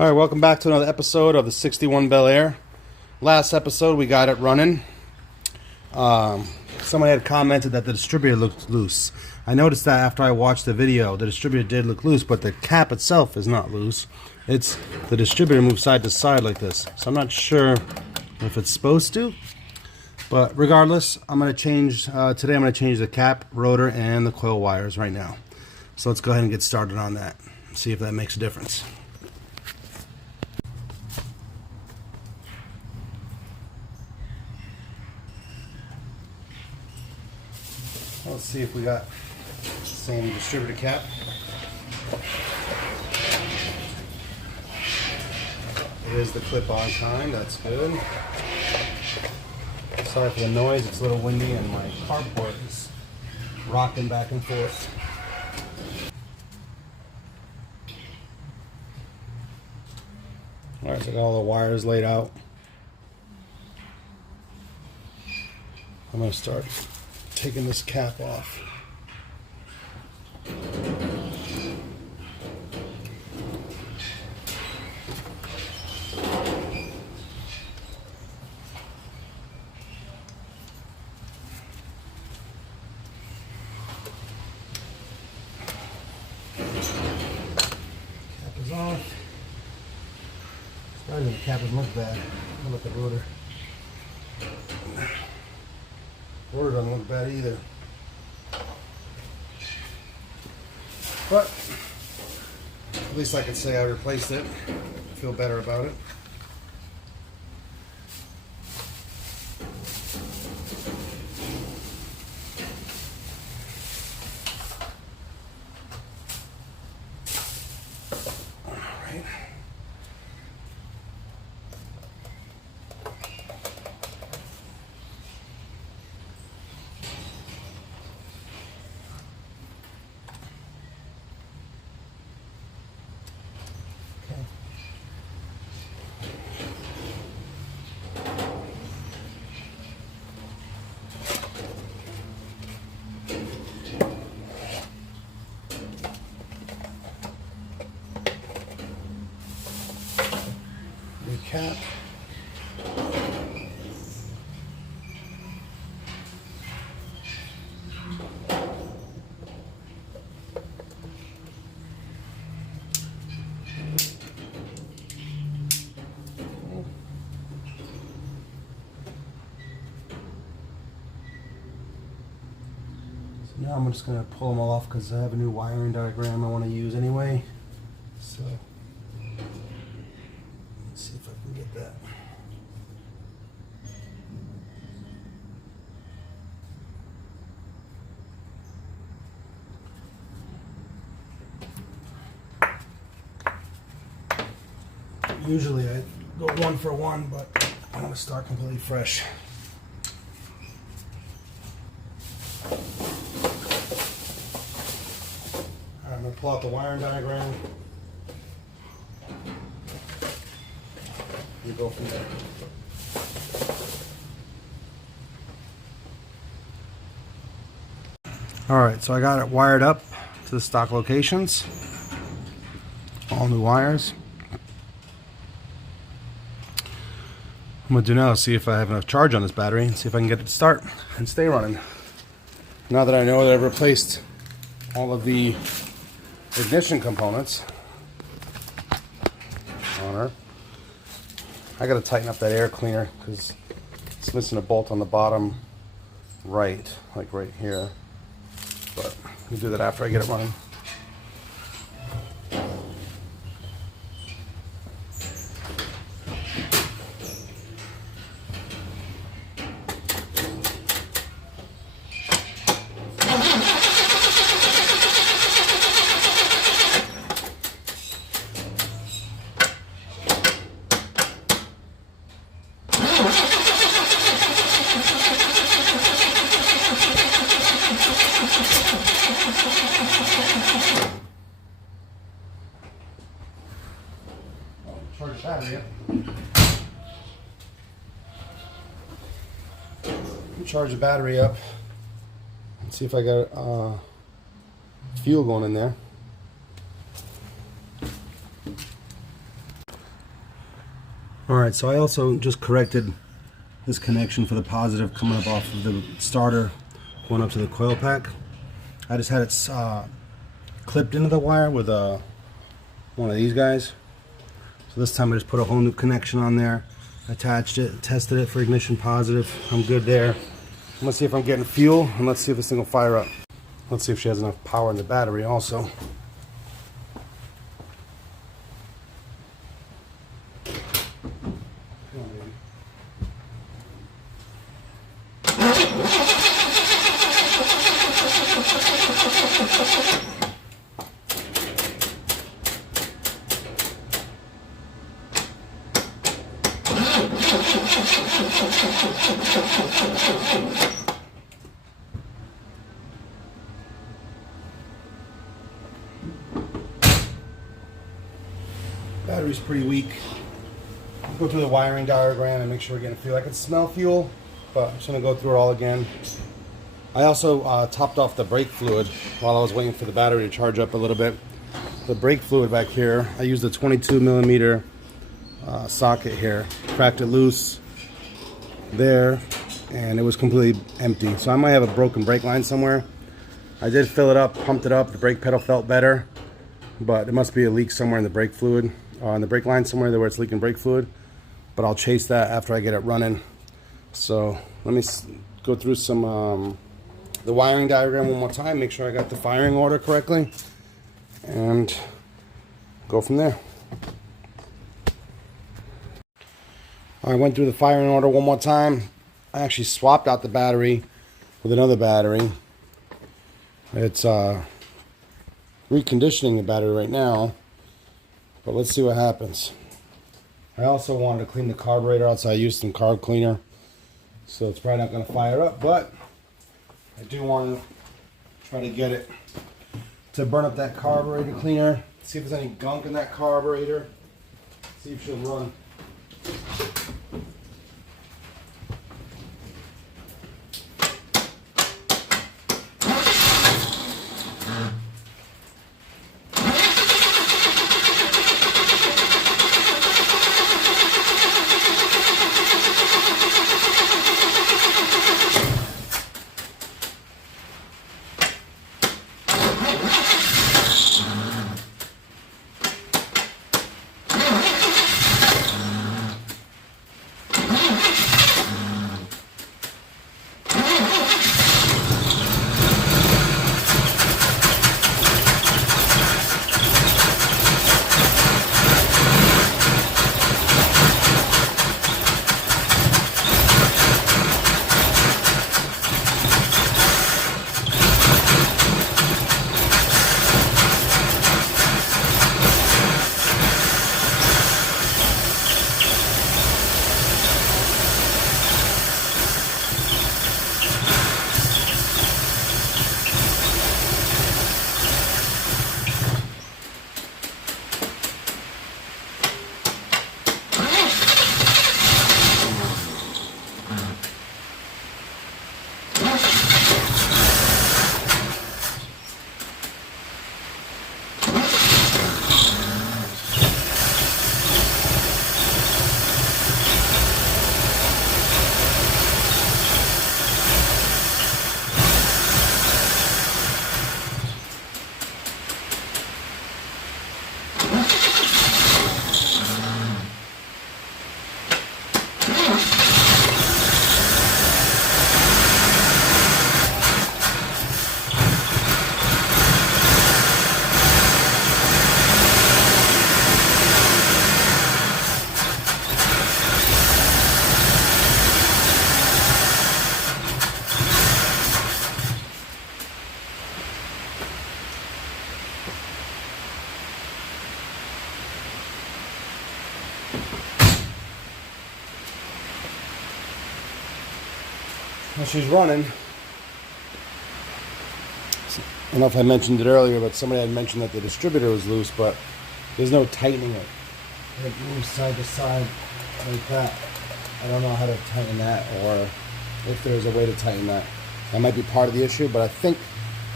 Alright, welcome back to another episode of the 61 Bel Air. Last episode we got it running. Someone had commented that the distributor looked loose. I noticed that after I watched the video. The distributor did look loose, but the cap itself is not loose. It's the distributor moves side to side like this. So I'm not sure if it's supposed to. But regardless, I'm going to change, today I'm going to change the cap, rotor, and the coil wires right now. So let's go ahead and get started on that. See if that makes a difference. Let's see if we got the same distributor cap. It is the clip-on kind, that's good. Sorry for the noise, it's a little windy and my carburetor is rocking back and forth. Alright, so I got all the wires laid out. I'm going to start taking this cap off. Cap is off. Starting the cap doesn't look bad. Look at the rotor. Rotor doesn't look bad either. But at least I can say I replaced it. I feel better about it. All right. Cap. So now I'm just going to pull them all off because I have a new wiring diagram I want to use anyway. So see if I can get that. Usually I go one for one, but I want to start completely fresh. Alright, I'm going to pull out the wiring diagram. You go from there. Alright, so I got it wired up to the stock locations. All new wires. I'm going to do now is see if I have enough charge on this battery and see if I can get it to start and stay running. Now that I know that I've replaced all of the ignition components on her, I gotta tighten up that air cleaner because it's missing a bolt on the bottom right, like right here. But we'll do that after I get it running. Charge the battery up. Charge the battery up and see if I got fuel going in there. Alright, so I also just corrected this connection for the positive coming up off of the starter going up to the coil pack. I just had it clipped into the wire with one of these guys. So this time I just put a whole new connection on there, attached it, tested it for ignition positive. I'm good there. I'm gonna see if I'm getting fuel, and let's see if this thing will fire up. Let's see if she has enough power in the battery also. Battery's pretty weak. Go through the wiring diagram and make sure we're getting fuel. I can smell fuel, but I'm just gonna go through it all again. I also topped off the brake fluid while I was waiting for the battery to charge up a little bit. The brake fluid back here, I used a 22mm socket here, cracked it loose there, and it was completely empty. So I might have a broken brake line somewhere. I did fill it up, pumped it up, the brake pedal felt better, but there must be a leak somewhere in the brake fluid, in the brake line somewhere there where it's leaking brake fluid. But I'll chase that after I get it running. So let me go through some the wiring diagram one more time, make sure I got the firing order correctly, and go from there. I went through the firing order one more time. I actually swapped out the battery with another battery. It's reconditioning the battery right now, but let's see what happens. I also wanted to clean the carburetor out, so I used some carb cleaner. So it's probably not going to fire up, but I do want to try to get it to burn up that carburetor cleaner. See if there's any gunk in that carburetor. See if she'll run. Well, she's running. I don't know if I mentioned it earlier, but somebody had mentioned that the distributor was loose, but there's no tightening it. It moves side to side like that. I don't know how to tighten that, or if there's a way to tighten that. That might be part of the issue, but I think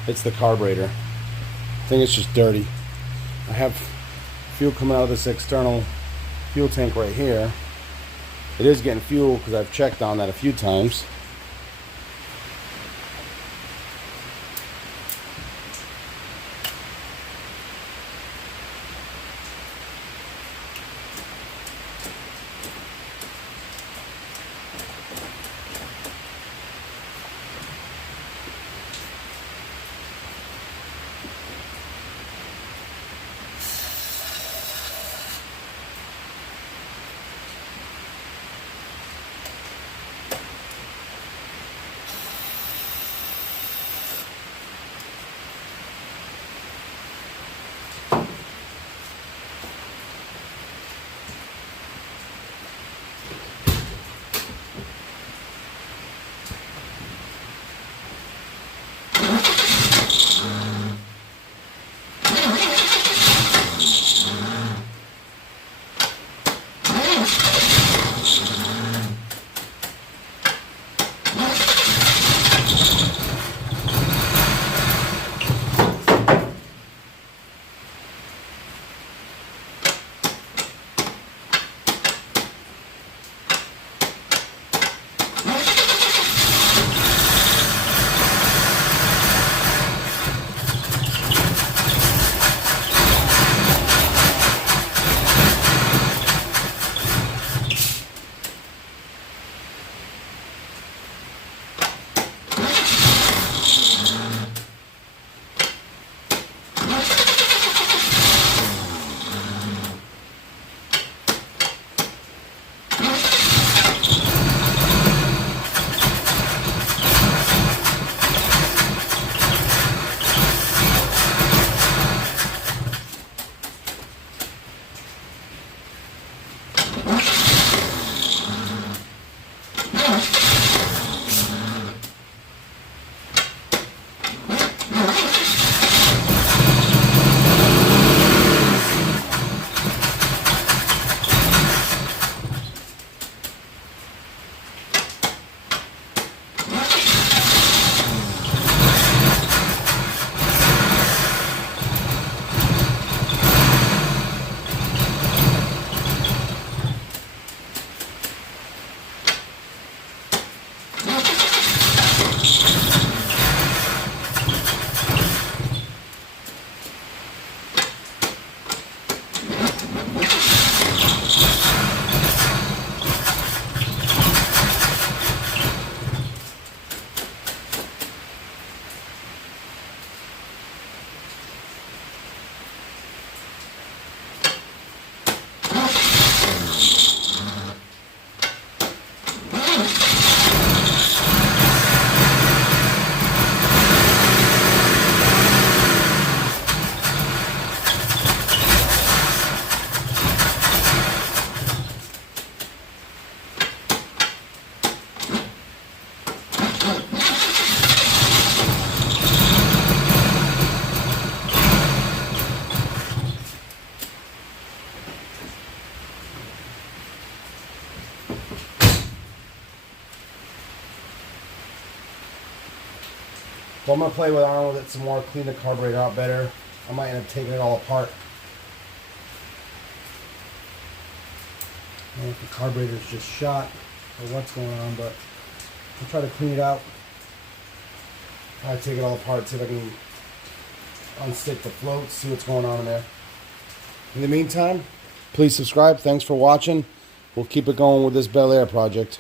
it's the carburetor. I think it's just dirty. I have fuel coming out of this external fuel tank right here. It is getting fuel because I've checked on that a few times. So I'm going to play with Arnold with it some more, clean the carburetor out better. I might end up taking it all apart. I don't know if the carburetor's just shot or what's going on, but I'll try to clean it out. I'll take it all apart, see if I can unstick the floats, see what's going on in there. In the meantime, please subscribe. Thanks for watching. We'll keep it going with this Bel Air project.